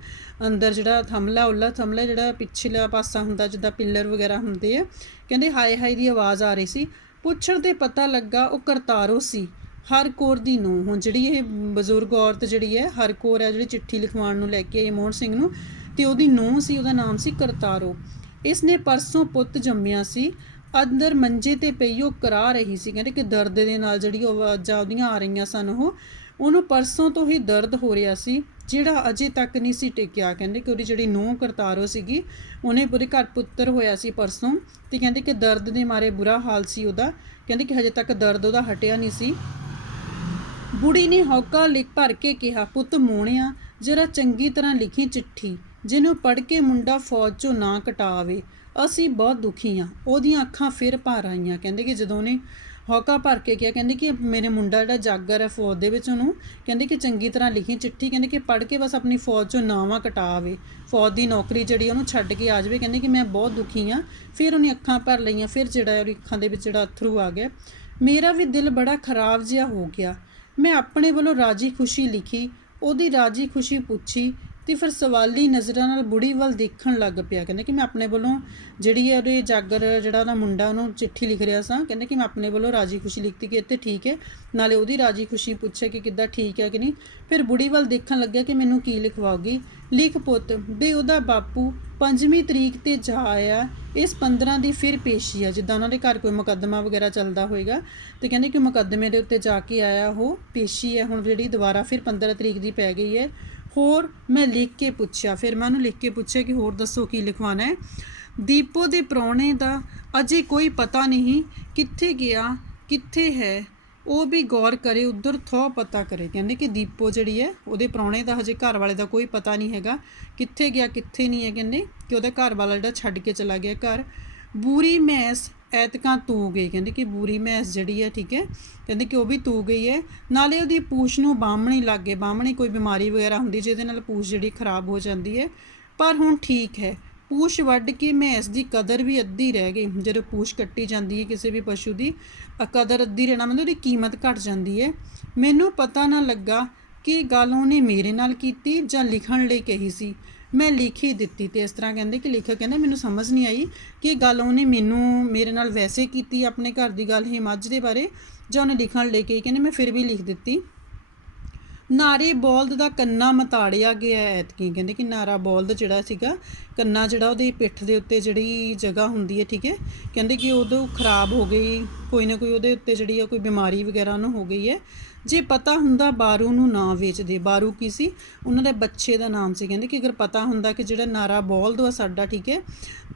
ਅੰਦਰ ਜਿਹੜਾ ਥੰਮਲਾ ਜਿਹੜਾ ਪਿਛਲਾ ਪਾਸਾ ਹੁੰਦਾ, ਜਿੱਦਾਂ ਪਿੱਲਰ ਵਗੈਰਾ ਹੁੰਦੇ ਆ, ਕਹਿੰਦੇ ਹਾਏ ਹਾਏ ਦੀ ਆਵਾਜ਼ ਆ ਰਹੀ ਸੀ। ਪੁੱਛਣ 'ਤੇ ਪਤਾ ਲੱਗਾ ਉਹ ਕਰਤਾਰੋ ਸੀ, ਹਰਕੌਰ ਦੀ ਨੂੰਹ। ਹੁਣ ਜਿਹੜੀ ਇਹ ਬਜ਼ੁਰਗ ਔਰਤ ਜਿਹੜੀ ਹੈ ਹਰਕੌਰ ਹੈ, ਜਿਹੜੀ ਚਿੱਠੀ ਲਿਖਵਾਉਣ ਨੂੰ ਲੈ ਕੇ ਆਈ ਮੋਹਨ ਸਿੰਘ ਨੂੰ, ਅਤੇ ਉਹਦੀ ਨੂੰਹ ਸੀ, ਉਹਦਾ ਨਾਮ ਸੀ ਕਰਤਾਰੋ। ਇਸ ਨੇ ਪਰਸੋਂ ਪੁੱਤ ਜੰਮਿਆ ਸੀ। ਅੰਦਰ ਮੰਜੇ 'ਤੇ ਪਈ ਉਹ ਕਰਾ ਰਹੀ ਸੀ। ਕਹਿੰਦੇ ਕਿ ਦਰਦ ਦੇ ਨਾਲ ਜਿਹੜੀ ਆਵਾਜ਼ਾਂ ਉਹਦੀਆਂ ਆ ਰਹੀਆਂ ਸਨ, ਉਹਨੂੰ ਪਰਸੋਂ ਤੋਂ ਹੀ ਦਰਦ ਹੋ ਰਿਹਾ ਸੀ, ਜਿਹੜਾ ਅਜੇ ਤੱਕ ਨਹੀਂ ਸੀ ਟਿਕਿਆ। ਕਹਿੰਦੇ ਕਿ ਉਹਦੀ ਜਿਹੜੀ ਨੂੰਹ ਕਰਤਾਰੋ ਸੀਗੀ, ਉਹਨੇ ਪੂਰੇ ਘਰ ਪੁੱਤਰ ਹੋਇਆ ਸੀ ਪਰਸੋਂ, ਅਤੇ ਕਹਿੰਦੇ ਕਿ ਦਰਦ ਦੇ ਮਾਰੇ ਬੁਰਾ ਹਾਲ ਸੀ ਉਹਦਾ। ਕਹਿੰਦੇ ਕਿ ਹਜੇ ਤੱਕ ਦਰਦ ਉਹਦਾ ਹਟਿਆ ਨਹੀਂ ਸੀ। ਬੁੜੀ ਨੇ ਹੌਕਾ ਭਰ ਕੇ ਕਿਹਾ, ਪੁੱਤ ਮੋਹਣਿਆ, ਜਰਾ ਚੰਗੀ ਤਰ੍ਹਾਂ ਲਿਖੀ ਚਿੱਠੀ, ਜਿਹਨੂੰ ਪੜ੍ਹ ਕੇ ਮੁੰਡਾ ਫੌਜ 'ਚੋਂ ਨਾ ਕਟਾਵੇ। ਅਸੀਂ ਬਹੁਤ ਦੁਖੀ ਹਾਂ। ਉਹਦੀਆਂ ਅੱਖਾਂ ਫਿਰ ਭਰ ਆਈਆਂ। ਕਹਿੰਦੇ ਕਿ ਜਦੋਂ ਉਹਨੇ ਹੌਕਾ ਭਰ ਕੇ ਕਿਹਾ, ਕਹਿੰਦੇ ਕਿ ਮੇਰੇ ਮੁੰਡਾ ਜਿਹੜਾ ਜਾਗਰ ਹੈ ਫੌਜ ਦੇ ਵਿੱਚ, ਉਹਨੂੰ ਕਹਿੰਦੇ ਕਿ ਚੰਗੀ ਤਰ੍ਹਾਂ ਲਿਖੀ ਚਿੱਠੀ, ਕਹਿੰਦੇ ਕਿ ਪੜ੍ਹ ਕੇ ਬਸ ਆਪਣੀ ਫੌਜ 'ਚੋਂ ਨਾਵਾਂ ਕਟਾਵੇ, ਫੌਜ ਦੀ ਨੌਕਰੀ ਜਿਹੜੀ ਉਹਨੂੰ ਛੱਡ ਕੇ ਆ ਜਾਵੇ। ਕਹਿੰਦੇ ਕਿ ਮੈਂ ਬਹੁਤ ਦੁਖੀ ਹਾਂ। ਫਿਰ ਉਹਨੇ ਅੱਖਾਂ ਭਰ ਲਈਆਂ, ਫਿਰ ਜਿਹੜਾ ਉਹਦੀ ਅੱਖਾਂ ਦੇ ਵਿੱਚ ਜਿਹੜਾ ਅਥਰੂ ਆ ਗਿਆ। ਮੇਰਾ ਵੀ ਦਿਲ ਬੜਾ ਖਰਾਬ ਜਿਹਾ ਹੋ ਗਿਆ। ਮੈਂ ਆਪਣੇ ਵੱਲੋਂ ਰਾਜੀ ਖੁਸ਼ੀ ਲਿਖੀ, ਉਹਦੀ ਰਾਜੀ ਖੁਸ਼ੀ ਪੁੱਛੀ, ਅਤੇ ਫਿਰ ਸਵਾਲੀ ਨਜ਼ਰਾਂ ਨਾਲ ਬੁੜੀ ਵੱਲ ਦੇਖਣ ਲੱਗ ਪਿਆ। ਕਹਿੰਦੇ ਕਿ ਮੈਂ ਆਪਣੇ ਵੱਲੋਂ ਜਿਹੜੀ ਹੈ ਉਹਦੇ ਜਾਗਰ ਜਿਹੜਾ ਉਹਦਾ ਮੁੰਡਾ, ਉਹਨੂੰ ਚਿੱਠੀ ਲਿਖ ਰਿਹਾ ਸਾਂ। ਕਹਿੰਦੇ ਕਿ ਮੈਂ ਆਪਣੇ ਵੱਲੋਂ ਰਾਜੀ ਖੁਸ਼ੀ ਲਿਖਤੀ ਕਿ ਇੱਥੇ ਠੀਕ ਹੈ, ਨਾਲੇ ਉਹਦੀ ਰਾਜੀ ਖੁਸ਼ੀ ਪੁੱਛਿਆ ਕਿ ਕਿੱਦਾਂ ਠੀਕ ਹੈ ਕਿ ਨਹੀਂ। ਫਿਰ ਬੁੜੀ ਵੱਲ ਦੇਖਣ ਲੱਗਿਆ ਕਿ ਮੈਨੂੰ ਕੀ ਲਿਖਵਾਉਗੀ। ਲਿਖ ਪੁੱਤ ਵੀ ਉਹਦਾ ਬਾਪੂ 5ਵੀਂ ਤਰੀਕ 'ਤੇ ਜਾ ਆਇਆ, ਇਸ 15 ਦੀ ਫਿਰ ਪੇਸ਼ੀ ਆ, ਜਿੱਦਾਂ ਉਹਨਾਂ ਦੇ ਘਰ ਕੋਈ ਮੁਕੱਦਮਾ ਵਗੈਰਾ ਚੱਲਦਾ ਹੋਏਗਾ, ਅਤੇ ਕਹਿੰਦੇ ਕਿ ਮੁਕੱਦਮੇ ਦੇ ਉੱਤੇ ਜਾ ਕੇ ਆਇਆ, ਉਹ ਪੇਸ਼ੀ ਹੈ ਹੁਣ ਜਿਹੜੀ ਦੁਬਾਰਾ ਫਿਰ 15 ਤਰੀਕ ਦੀ ਪੈ ਗਈ ਹੈ। ਹੋਰ ਮੈਂ ਲਿਖ ਕੇ ਪੁੱਛਿਆ, ਫਿਰ ਮੈਂ ਉਹਨੂੰ ਲਿਖ ਕੇ ਪੁੱਛਿਆ ਕਿ ਹੋਰ ਦੱਸੋ ਕੀ ਲਿਖਵਾਉਣਾ ਹੈ। ਦੀਪੋ ਦੇ ਪ੍ਰਾਹੁਣੇ ਦਾ ਅਜੇ ਕੋਈ ਪਤਾ ਨਹੀਂ, ਕਿੱਥੇ ਗਿਆ ਕਿੱਥੇ ਹੈ, ਉਹ ਵੀ ਗੌਰ ਕਰੇ, ਉੱਧਰ ਥੋਹ ਪਤਾ ਕਰੇ। ਕਹਿੰਦੇ ਕਿ ਦੀਪੋ ਜਿਹੜੀ ਹੈ ਉਹਦੇ ਪ੍ਰਾਹੁਣੇ ਦਾ ਹਜੇ ਘਰ ਵਾਲੇ ਦਾ ਕੋਈ ਪਤਾ ਨਹੀਂ ਹੈਗਾ, ਕਿੱਥੇ ਗਿਆ ਕਿੱਥੇ ਨਹੀਂ ਹੈ। ਕਹਿੰਦੇ ਕਿ ਉਹਦਾ ਘਰ ਵਾਲਾ ਜਿਹੜਾ ਛੱਡ ਕੇ ਚਲਾ ਗਿਆ ਘਰ। ਬੂਰੀ ਮੈਂਸ ਐਤਕਾਂ ਤੂ ਗਈ। ਕਹਿੰਦੇ ਕਿ ਬੂਰੀ ਮੈਂਸ ਜਿਹੜੀ ਹੈ, ਠੀਕ ਹੈ, ਕਹਿੰਦੇ ਕਿ ਉਹ ਵੀ ਤੂ ਗਈ ਹੈ, ਨਾਲੇ ਉਹਦੀ ਪੂਛ ਨੂੰ ਬਾਹਮਣੀ ਲੱਗ ਗਏ। ਬਾਹਮਣੀ ਕੋਈ ਬਿਮਾਰੀ ਵਗੈਰਾ ਹੁੰਦੀ ਜਿਹਦੇ ਨਾਲ ਪੂਛ ਜਿਹੜੀ ਖਰਾਬ ਹੋ ਜਾਂਦੀ ਹੈ, ਪਰ ਹੁਣ ਠੀਕ ਹੈ। ਪੂਛ ਵੱਢ ਕੇ ਮੈਂਸ ਦੀ ਕਦਰ ਵੀ ਅੱਧੀ ਰਹਿ ਗਈ। ਜਦੋਂ ਪੂਛ ਕੱਟੀ ਜਾਂਦੀ ਹੈ ਕਿਸੇ ਵੀ ਪਸ਼ੂ ਦੀ, ਕਦਰ ਅੱਧੀ ਰਹਿਣਾ ਮਤਲਬ ਉਹਦੀ ਕੀਮਤ ਘੱਟ ਜਾਂਦੀ ਹੈ। ਮੈਨੂੰ ਪਤਾ ਨਾ ਲੱਗਾ ਕਿ ਗੱਲ ਉਹਨੇ ਮੇਰੇ ਨਾਲ ਕੀਤੀ ਜਾਂ ਲਿਖਣ ਲਈ ਕਹੀ ਸੀ। ਮੈਂ ਲਿਖ ਹੀ ਦਿੱਤੀ। ਤੇ ਇਸ ਤਰ੍ਹਾਂ ਕਹਿੰਦੇ ਕਿ ਲੇਖਕ ਕਹਿੰਦਾ ਮੈਨੂੰ ਸਮਝ ਨਹੀਂ ਆਈ ਕਿ ਇਹ ਗੱਲ ਉਹਨੇ ਮੈਨੂੰ ਮੇਰੇ ਨਾਲ ਵੈਸੇ ਕੀਤੀ ਆਪਣੇ ਘਰ ਦੀ ਗੱਲ ਹੀ ਮੱਝ ਦੇ ਬਾਰੇ, ਜਾਂ ਉਹਨੇ ਲਿਖਣ ਲੈ ਕੇ ਕਹਿੰਦੇ ਮੈਂ ਫਿਰ ਵੀ ਲਿਖ ਦਿੱਤੀ। ਨਾਰੇ ਬੋਲਦ ਦਾ ਕੰਨਾ ਮਤਾੜਿਆ ਗਿਆ ਐਤਕੀ। ਕਹਿੰਦੇ ਕਿ ਨਾਰਾ ਬੋਲਦ ਜਿਹੜਾ ਸੀਗਾ, ਕੰਨਾ ਜਿਹੜਾ ਉਹਦੀ ਪਿੱਠ ਦੇ ਉੱਤੇ ਜਿਹੜੀ ਜਗ੍ਹਾ ਹੁੰਦੀ ਹੈ, ਠੀਕ ਹੈ, ਕਹਿੰਦੇ ਕਿ ਉਦੋਂ ਖਰਾਬ ਹੋ ਗਈ, ਕੋਈ ਨਾ ਕੋਈ ਉਹਦੇ ਉੱਤੇ ਜਿਹੜੀ ਆ ਕੋਈ ਬਿਮਾਰੀ ਵਗੈਰਾ ਉਹਨੂੰ ਹੋ ਗਈ ਹੈ। ਜੇ ਪਤਾ ਹੁੰਦਾ ਬਾਰੂ ਨੂੰ ਨਾ ਵੇਚਦੇ। ਬਾਰੂ ਕੀ ਸੀ? ਉਹਨਾਂ ਦੇ ਬੱਚੇ ਦਾ ਨਾਮ ਸੀ। ਕਹਿੰਦੇ ਕਿ ਅਗਰ ਪਤਾ ਹੁੰਦਾ ਕਿ ਜਿਹੜਾ ਨਾਰਾ ਬੋਲਦ ਆ ਸਾਡਾ, ਠੀਕ ਹੈ,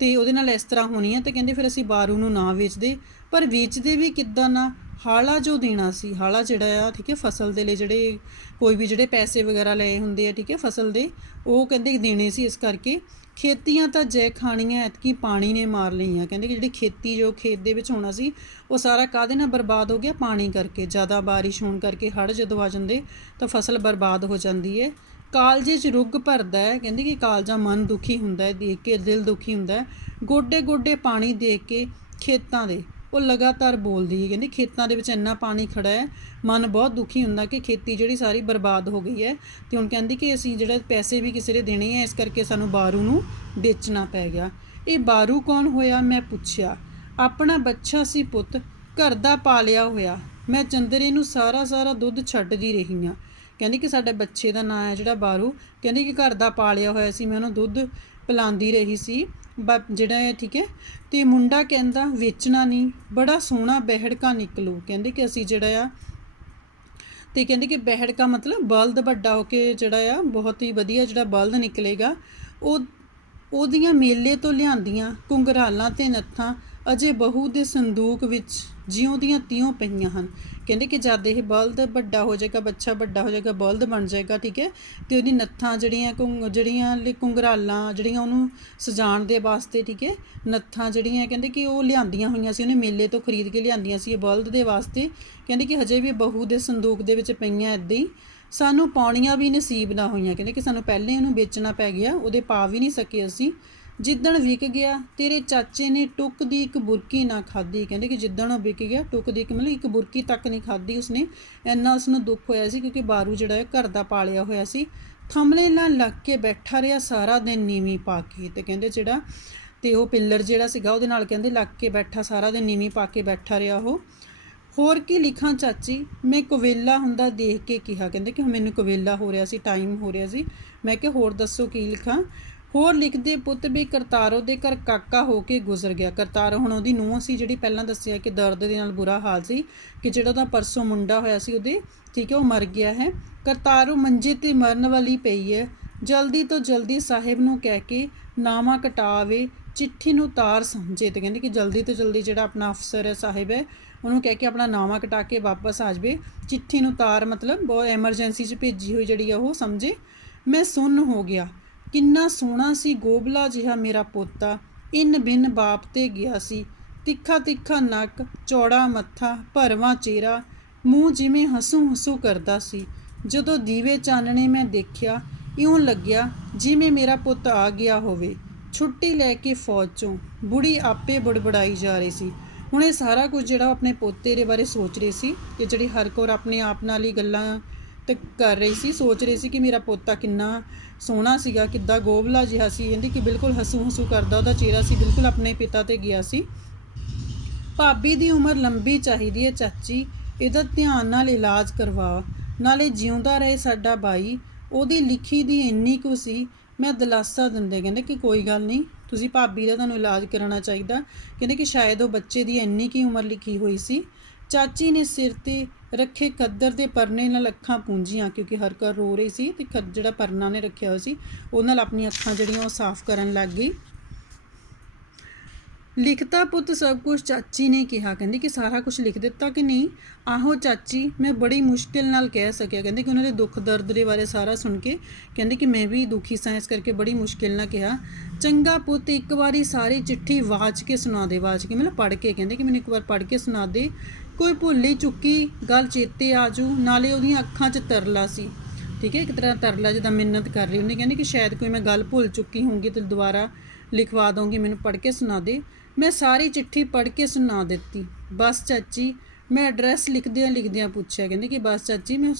ਤੇ ਉਹਦੇ ਨਾਲ ਇਸ ਤਰ੍ਹਾਂ ਹੋਣੀ ਹੈ, ਤੇ ਕਹਿੰਦੇ ਫਿਰ ਅਸੀਂ ਬਾਰੂ ਨੂੰ ਨਾ ਵੇਚਦੇ। ਪਰ ਵੇਚਦੇ ਵੀ ਕਿੱਦਾਂ ਨਾ? ਹਾਲਾ ਜੋ ਦੇਣਾ ਸੀ, ਹਾਲਾ ਜਿਹੜਾ ਆ, ਠੀਕ ਹੈ, ਫਸਲ ਦੇ ਲਈ ਜਿਹੜੇ ਕੋਈ ਵੀ ਜਿਹੜੇ ਪੈਸੇ ਵਗੈਰਾ ਲਏ ਹੁੰਦੇ ਆ, ਠੀਕ ਹੈ, ਫਸਲ ਦੇ, ਉਹ ਕਹਿੰਦੇ ਦੇਣੇ ਸੀ। ਇਸ ਕਰਕੇ ਖੇਤੀਆਂ ਤਾਂ ਜੈ ਖਾਣੀਆਂ ਐਤਕੀ ਪਾਣੀ ਨੇ ਮਾਰ ਲਈਆਂ। ਕਹਿੰਦੇ ਕਿ ਜਿਹੜੀ ਖੇਤੀ ਜੋ ਖੇਤ ਦੇ ਵਿੱਚ ਹੋਣਾ ਸੀ ਉਹ ਸਾਰਾ ਕਾਹਦੇ ਨਾਲ ਬਰਬਾਦ ਹੋ ਗਿਆ? ਪਾਣੀ ਕਰਕੇ। ਜ਼ਿਆਦਾ ਬਾਰਿਸ਼ ਹੋਣ ਕਰਕੇ ਹੜ੍ਹ ਜਦੋਂ ਆ ਜਾਂਦੇ ਤਾਂ ਫਸਲ ਬਰਬਾਦ ਹੋ ਜਾਂਦੀ ਹੈ। ਕਾਲਜੇ 'ਚ ਰੁੱਗ ਭਰਦਾ ਹੈ। ਕਹਿੰਦੇ ਕਿ ਕਾਲਜਾ ਮਨ ਦੁਖੀ ਹੁੰਦਾ ਹੈ ਦੇਖ ਕੇ, ਦਿਲ ਦੁਖੀ ਹੁੰਦਾ ਹੈ। ਗੋਡੇ ਗੋਡੇ ਪਾਣੀ ਦੇਖ ਕੇ ਖੇਤਾਂ ਦੇ ਉਹ ਲਗਾਤਾਰ ਬੋਲਦੀ ਹੈ। ਕਹਿੰਦੀ ਖੇਤਾਂ ਦੇ ਵਿੱਚ ਇੰਨਾ ਪਾਣੀ ਖੜਾ ਹੈ, ਮਨ ਬਹੁਤ ਦੁਖੀ ਹੁੰਦਾ ਕਿ ਖੇਤੀ ਜਿਹੜੀ ਸਾਰੀ ਬਰਬਾਦ ਹੋ ਗਈ ਹੈ। ਅਤੇ ਹੁਣ ਕਹਿੰਦੀ ਕਿ ਅਸੀਂ ਜਿਹੜਾ ਪੈਸੇ ਵੀ ਕਿਸੇ ਦੇ ਦੇਣੇ ਹੈ, ਇਸ ਕਰਕੇ ਸਾਨੂੰ ਬਾਰੂ ਨੂੰ ਵੇਚਣਾ ਪੈ ਗਿਆ। ਇਹ ਬਾਰੂ ਕੌਣ ਹੋਇਆ? ਮੈਂ ਪੁੱਛਿਆ। ਆਪਣਾ ਬੱਚਾ ਸੀ ਪੁੱਤ, ਘਰ ਦਾ ਪਾਲਿਆ ਹੋਇਆ। ਮੈਂ ਚੰਦਰੇ ਨੂੰ ਸਾਰਾ ਸਾਰਾ ਦੁੱਧ ਛੱਡਦੀ ਰਹੀ ਹਾਂ। ਕਹਿੰਦੀ ਕਿ ਸਾਡੇ ਬੱਚੇ ਦਾ ਨਾਂ ਹੈ ਜਿਹੜਾ ਬਾਰੂ। ਕਹਿੰਦੀ ਕਿ ਘਰ ਦਾ ਪਾਲਿਆ ਹੋਇਆ ਸੀ, ਮੈਂ ਉਹਨੂੰ ਦੁੱਧ ਪਿਲਾਉਂਦੀ ਰਹੀ ਸੀ ਜਿਹੜਾ ਹੈ, ਠੀਕ ਹੈ। ਅਤੇ ਮੁੰਡਾ ਕਹਿੰਦਾ ਵੇਚਣਾ ਨਹੀਂ, ਬੜਾ ਸੋਹਣਾ ਬਹਿੜਕਾ ਨਿਕਲੂ। ਕਹਿੰਦੇ ਕਿ ਅਸੀਂ ਜਿਹੜਾ ਆ, ਅਤੇ ਕਹਿੰਦੇ ਕਿ ਬਹਿੜਕਾ ਮਤਲਬ ਬਲਦ ਵੱਡਾ ਹੋ ਕੇ ਜਿਹੜਾ ਆ ਬਹੁਤ ਹੀ ਵਧੀਆ ਜਿਹੜਾ ਬਲਦ ਨਿਕਲੇਗਾ। ਉਹਦੀਆਂ ਮੇਲੇ ਤੋਂ ਲਿਆਂਦੀਆਂ ਘੁੰਗਰਾਲਾਂ ਅਤੇ ਨੱਥਾਂ ਅਜੇ ਬਹੂ ਦੇ ਸੰਦੂਕ ਵਿੱਚ ਜਿਉਂ ਦੀਆਂ ਤਿਉਂ ਪਈਆਂ ਹਨ। ਕਹਿੰਦੇ ਕਿ ਜਦ ਇਹ ਬਲਦ ਵੱਡਾ ਹੋ ਜਾਏਗਾ, ਬੱਚਾ ਵੱਡਾ ਹੋ ਜਾਏਗਾ, ਬਲਦ ਬਣ ਜਾਏਗਾ, ਠੀਕ ਹੈ, ਅਤੇ ਉਹਦੀ ਨੱਥਾਂ ਜਿਹੜੀਆਂ ਘੁੰਗਰਾਲਾਂ ਜਿਹੜੀਆਂ ਉਹਨੂੰ ਸਜਾਉਣ ਦੇ ਵਾਸਤੇ, ਠੀਕ ਹੈ, ਨੱਥਾਂ ਜਿਹੜੀਆਂ ਕਹਿੰਦੇ ਕਿ ਉਹ ਲਿਆਂਦੀਆਂ ਹੋਈਆਂ ਸੀ, ਉਹਨੇ ਮੇਲੇ ਤੋਂ ਖਰੀਦ ਕੇ ਲਿਆਂਦੀਆਂ ਸੀ ਇਹ ਬਲਦ ਦੇ ਵਾਸਤੇ। ਕਹਿੰਦੇ ਕਿ ਹਜੇ ਵੀ ਬਹੂ ਦੇ ਸੰਦੂਕ ਦੇ ਵਿੱਚ ਪਈਆਂ ਇੱਦਾਂ ਹੀ, ਸਾਨੂੰ ਪਾਉਣੀਆਂ ਵੀ ਨਸੀਬ ਨਾ ਹੋਈਆਂ। ਕਹਿੰਦੇ ਕਿ ਸਾਨੂੰ ਪਹਿਲੇ ਉਹਨੂੰ ਵੇਚਣਾ ਪੈ ਗਿਆ, ਉਹਦੇ ਪਾ ਵੀ ਨਹੀਂ ਸਕੇ ਅਸੀਂ। ਜਿੱਦਣ ਵਿਕ ਗਿਆ ਤੇਰੇ ਚਾਚੇ ਨੇ ਟੁੱਕ ਦੀ ਇੱਕ ਬੁਰਕੀ ਨਾ ਖਾਧੀ। ਕਹਿੰਦੇ ਕਿ ਜਿੱਦਣ ਉਹ ਵਿਕ ਗਿਆ, ਟੁੱਕ ਦੀ ਮਤਲਬ ਇੱਕ ਬੁਰਕੀ ਤੱਕ ਨਹੀਂ ਖਾਧੀ ਉਸਨੇ, ਇੰਨਾ ਉਸਨੂੰ ਦੁੱਖ ਹੋਇਆ ਸੀ ਕਿਉਂਕਿ ਬਾਰੂ ਜਿਹੜਾ ਹੈ ਘਰ ਦਾ ਪਾਲਿਆ ਹੋਇਆ ਸੀ। ਥੰਮਲੇ ਨਾਲ ਲੱਗ ਕੇ ਬੈਠਾ ਰਿਹਾ ਸਾਰਾ ਦਿਨ ਨੀਵੀਂ ਪਾ ਕੇ। ਅਤੇ ਕਹਿੰਦੇ ਜਿਹੜਾ ਅਤੇ ਉਹ ਪਿੱਲਰ ਜਿਹੜਾ ਸੀਗਾ ਉਹਦੇ ਨਾਲ ਕਹਿੰਦੇ ਲੱਗ ਕੇ ਬੈਠਾ, ਸਾਰਾ ਦਿਨ ਨੀਵੀਂ ਪਾ ਕੇ ਬੈਠਾ ਰਿਹਾ ਉਹ। ਹੋਰ ਕੀ ਲਿਖਾਂ ਚਾਚੀ? ਮੈਂ ਕੁਵੇਲਾ ਹੁੰਦਾ ਦੇਖ ਕੇ ਕਿਹਾ। ਕਹਿੰਦੇ ਕਿ ਮੈਨੂੰ ਕੁਵੇਲਾ ਹੋ ਰਿਹਾ ਸੀ, ਟਾਈਮ ਹੋ ਰਿਹਾ ਸੀ। ਮੈਂ ਕਿਹਾ ਹੋਰ ਦੱਸੋ ਕੀ ਲਿਖਾਂ? ਹੋਰ ਲਿਖਦੇ ਪੁੱਤ ਵੀ ਕਰਤਾਰੋ ਦੇ ਘਰ ਕਾਕਾ ਹੋ ਕੇ ਗੁਜ਼ਰ ਗਿਆ। ਕਰਤਾਰੋ ਹੁਣ ਉਹਦੀ ਨੂੰਹ ਸੀ ਜਿਹੜੀ ਪਹਿਲਾਂ ਦੱਸਿਆ ਕਿ ਦਰਦ ਦੇ ਨਾਲ ਬੁਰਾ ਹਾਲ ਸੀ ਕਿ ਜਿਹੜਾ ਉਹਦਾ ਪਰਸੋਂ ਮੁੰਡਾ ਹੋਇਆ ਸੀ ਉਹਦੇ, ਠੀਕ ਹੈ, ਉਹ ਮਰ ਗਿਆ ਹੈ। ਕਰਤਾਰੋ ਮੰਜੇ 'ਤੇ ਮਰਨ ਵਾਲੀ ਪਈ ਹੈ। ਜਲਦੀ ਤੋਂ ਜਲਦੀ ਸਾਹਿਬ ਨੂੰ ਕਹਿ ਕੇ ਨਾਵਾਂ ਕਟਾਵੇ, ਚਿੱਠੀ ਨੂੰ ਤਾਰ ਸਮਝੇ। ਅਤੇ ਕਹਿੰਦੇ ਕਿ ਜਲਦੀ ਤੋਂ ਜਲਦੀ ਜਿਹੜਾ ਆਪਣਾ ਅਫਸਰ ਹੈ, ਸਾਹਿਬ ਹੈ, ਉਹਨੂੰ ਕਹਿ ਕੇ ਆਪਣਾ ਨਾਵਾਂ ਕਟਾ ਕੇ ਵਾਪਸ ਆ ਜਾਵੇ। ਚਿੱਠੀ ਨੂੰ ਤਾਰ ਮਤਲਬ ਬਹੁਤ ਐਮਰਜੈਂਸੀ 'ਚ ਭੇਜੀ ਹੋਈ ਜਿਹੜੀ ਆ ਉਹ ਸਮਝੇ। ਮੈਂ ਸੁੰਨ ਹੋ ਗਿਆ। ਕਿੰਨਾ ਸੋਹਣਾ ਸੀ ਗੋਬਲਾ ਜਿਹਾ ਮੇਰਾ ਪੋਤਾ, ਇੰਨ ਬਿੰਨ ਬਾਪ 'ਤੇ ਗਿਆ ਸੀ। ਤਿੱਖਾ ਤਿੱਖਾ ਨੱਕ, ਚੌੜਾ ਮੱਥਾ, ਭਰਵਾਂ ਚਿਹਰਾ, ਮੂੰਹ ਜਿਵੇਂ ਹਸੂ ਹਸੂ ਕਰਦਾ ਸੀ। ਜਦੋਂ ਦੀਵੇ ਚਾਨਣੇ ਮੈਂ ਦੇਖਿਆ, ਇਉਂ ਲੱਗਿਆ ਜਿਵੇਂ ਮੇਰਾ ਪੁੱਤ ਆ ਗਿਆ ਹੋਵੇ ਛੁੱਟੀ ਲੈ ਕੇ ਫੌਜ 'ਚੋਂ। ਬੁੜੀ ਆਪੇ ਬੜਬੜਾਈ ਜਾ ਰਹੀ ਸੀ। ਹੁਣ ਇਹ ਸਾਰਾ ਕੁਝ ਜਿਹੜਾ ਆਪਣੇ ਪੋਤੇ ਦੇ ਬਾਰੇ ਸੋਚ ਰਹੀ ਸੀ ਕਿ ਜਿਹੜੀ ਹਰ ਕੌਰ ਆਪਣੇ ਆਪ ਨਾਲ ਹੀ ਗੱਲਾਂ ਤੇ ਕਰ ਰਹੀ ਸੀ, ਸੋਚ ਰਹੀ ਸੀ ਕਿ ਮੇਰਾ ਪੋਤਾ ਕਿੰਨਾ ਸੋਹਣਾ ਸੀਗਾ, ਕਿੱਦਾਂ ਗੋਬਲਾ ਜਿਹਾ ਸੀ। ਕਹਿੰਦੀ ਕਿ ਬਿਲਕੁਲ ਹਸੂ ਹਸੂ ਕਰਦਾ ਉਹਦਾ ਚਿਹਰਾ ਸੀ, ਬਿਲਕੁਲ ਆਪਣੇ ਪਿਤਾ 'ਤੇ ਗਿਆ ਸੀ। ਭਾਬੀ ਦੀ ਉਮਰ ਲੰਬੀ ਚਾਹੀਦੀ ਹੈ ਚਾਚੀ, ਇਹਦਾ ਧਿਆਨ ਨਾਲ ਇਲਾਜ ਕਰਵਾ, ਨਾਲੇ ਜਿਉਂਦਾ ਰਹੇ ਸਾਡਾ ਬਾਈ। ਉਹਦੀ ਲਿਖੀ ਦੀ ਇੰਨੀ ਕੁ ਸੀ, ਮੈਂ ਦਿਲਾਸਾ ਦਿੰਦੇ। ਕਹਿੰਦੇ ਕਿ ਕੋਈ ਗੱਲ ਨਹੀਂ, ਤੁਸੀਂ ਭਾਬੀ ਦਾ ਤੁਹਾਨੂੰ ਇਲਾਜ ਕਰਾਉਣਾ ਚਾਹੀਦਾ। ਕਹਿੰਦੇ ਕਿ ਸ਼ਾਇਦ ਉਹ ਬੱਚੇ ਦੀ ਇੰਨੀ ਕੀ ਉਮਰ ਲਿਖੀ ਹੋਈ ਸੀ। ਚਾਚੀ ਨੇ ਸਿਰ 'ਤੇ ਰੱਖੇ ਖੱਦਰ ਦੇ ਪਰਨੇ ਨਾਲ ਅੱਖਾਂ ਪੂੰਝੀਆਂ ਕਿਉਂਕਿ ਹਰ ਘਰ ਰੋ ਰਹੀ ਸੀ, ਅਤੇ ਜਿਹੜਾ ਪਰਨਾ ਨੇ ਰੱਖਿਆ ਹੋਇਆ ਸੀ ਉਹ ਨਾਲ ਆਪਣੀਆਂ ਅੱਖਾਂ ਜਿਹੜੀਆਂ ਉਹ ਸਾਫ਼ ਕਰਨ ਲੱਗ ਗਈ। ਲਿਖਤਾ ਪੁੱਤ ਸਭ ਕੁਝ? ਚਾਚੀ ਨੇ ਕਿਹਾ। ਕਹਿੰਦੀ ਕਿ ਸਾਰਾ ਕੁਝ ਲਿਖ ਦਿੱਤਾ ਕਿ ਨਹੀਂ? ਆਹੋ ਚਾਚੀ, ਮੈਂ ਬੜੀ ਮੁਸ਼ਕਿਲ ਨਾਲ ਕਹਿ ਸਕਿਆ। ਕਹਿੰਦੇ ਕਿ ਉਹਨਾਂ ਦੇ ਦੁੱਖ ਦਰਦ ਦੇ ਬਾਰੇ ਸਾਰਾ ਸੁਣ ਕੇ ਕਹਿੰਦੇ ਕਿ ਮੈਂ ਵੀ ਦੁਖੀ ਸਾਂ, ਇਸ ਕਰਕੇ ਬੜੀ ਮੁਸ਼ਕਿਲ ਨਾਲ ਕਿਹਾ। ਚੰਗਾ ਪੁੱਤ, ਇੱਕ ਵਾਰੀ ਸਾਰੀ ਚਿੱਠੀ ਵਾਚ ਕੇ ਸੁਣਾ ਦੇ। ਵਾਚ ਕੇ ਮਤਲਬ ਪੜ੍ਹ ਕੇ। ਕਹਿੰਦੇ ਕਿ ਮੈਨੂੰ ਇੱਕ ਵਾਰ ਪੜ੍ਹ ਕੇ ਸੁਣਾ ਦੇ, ਕੋਈ ਭੁੱਲੀ ਚੁੱਕੀ ਗੱਲ ਚੇਤੇ ਆ ਜੂ। ਨਾਲੇ ਉਹਦੀਆਂ ਅੱਖਾਂ 'ਚ ਤਰਲਾ ਸੀ, ਠੀਕ ਹੈ, ਇੱਕ ਤਰ੍ਹਾਂ ਤਰਲਾ ਜਿੱਦਾਂ ਮਿੰਨਤ ਕਰ ਰਹੀ। ਉਹਨੇ ਕਹਿੰਦੀ ਕਿ ਸ਼ਾਇਦ ਕੋਈ ਮੈਂ ਗੱਲ ਭੁੱਲ ਚੁੱਕੀ ਹੋਊਗੀ ਤੇ ਦੁਬਾਰਾ ਲਿਖਵਾ ਦਊਂਗੀ, ਮੈਨੂੰ ਪੜ੍ਹ ਕੇ ਸੁਣਾ ਦੇ। ਮੈਂ ਸਾਰੀ ਚਿੱਠੀ ਪੜ੍ਹ ਕੇ ਸੁਣਾ ਦਿੱਤੀ। ਬਸ ਚਾਚੀ, ਮੈਂ ਐਡਰੈਸ ਲਿਖਦਿਆਂ ਪੁੱਛਿਆ, ਕਹਿੰਦੇ ਕਿ ਬਸ ਚਾਚੀ ਮੈਂ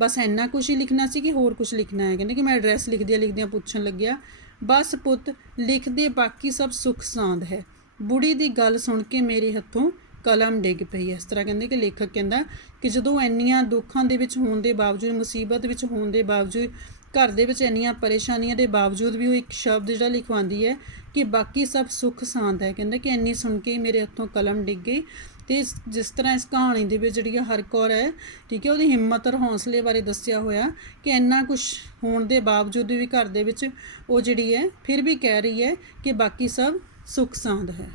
ਬਸ ਇੰਨਾ ਕੁਛ ਹੀ ਲਿਖਣਾ ਸੀ ਕਿ ਹੋਰ ਕੁਛ ਲਿਖਣਾ ਹੈ। ਕਹਿੰਦੇ ਕਿ ਮੈਂ ਐਡਰੈਸ ਲਿਖਦਿਆਂ ਪੁੱਛਣ ਲੱਗਿਆ, ਬਸ ਪੁੱਤ ਲਿਖਦੇ ਬਾਕੀ ਸਭ ਸੁੱਖ ਸਾਂਦ ਹੈ। ਬੁੜੀ ਦੀ ਗੱਲ ਸੁਣ ਕੇ ਮੇਰੇ ਹੱਥੋਂ ਕਲਮ ਡਿੱਗ ਪਈ। ਇਸ ਤਰ੍ਹਾਂ ਕਹਿੰਦੇ ਕਿ ਲੇਖਕ ਕਹਿੰਦਾ ਕਿ ਜਦੋਂ ਇੰਨੀਆਂ ਦੁੱਖਾਂ ਦੇ ਵਿੱਚ ਹੋਣ ਦੇ ਬਾਵਜੂਦ, ਮੁਸੀਬਤ ਵਿੱਚ ਹੋਣ ਦੇ ਬਾਵਜੂਦ, ਘਰ ਦੇ ਵਿੱਚ ਇੰਨੀਆਂ ਪਰੇਸ਼ਾਨੀਆਂ ਦੇ ਬਾਵਜੂਦ ਵੀ ਉਹ ਇੱਕ ਸ਼ਬਦ ਜਿਹੜਾ ਲਿਖਵਾਉਂਦੀ ਹੈ ਕਿ ਬਾਕੀ ਸਭ ਸੁੱਖ ਸਾਂਦ ਹੈ। ਕਹਿੰਦਾ ਕਿ ਇੰਨੀ ਸੁਣ ਕੇ ਹੀ ਮੇਰੇ ਹੱਥੋਂ ਕਲਮ ਡਿੱਗ ਗਈ। ਅਤੇ ਜਿਸ ਤਰ੍ਹਾਂ ਇਸ ਕਹਾਣੀ ਦੇ ਵਿੱਚ ਜਿਹੜੀ ਹਰ ਕੌਰ ਹੈ, ਠੀਕ ਹੈ, ਉਹਦੀ ਹਿੰਮਤ ਔਰ ਹੌਸਲੇ ਬਾਰੇ ਦੱਸਿਆ ਹੋਇਆ ਕਿ ਇੰਨਾ ਕੁਛ ਹੋਣ ਦੇ ਬਾਵਜੂਦ ਵੀ ਘਰ ਦੇ ਵਿੱਚ ਉਹ ਜਿਹੜੀ ਹੈ ਫਿਰ ਵੀ ਕਹਿ ਰਹੀ ਹੈ ਕਿ ਬਾਕੀ ਸਭ ਸੁੱਖ ਸਾਂਦ ਹੈ।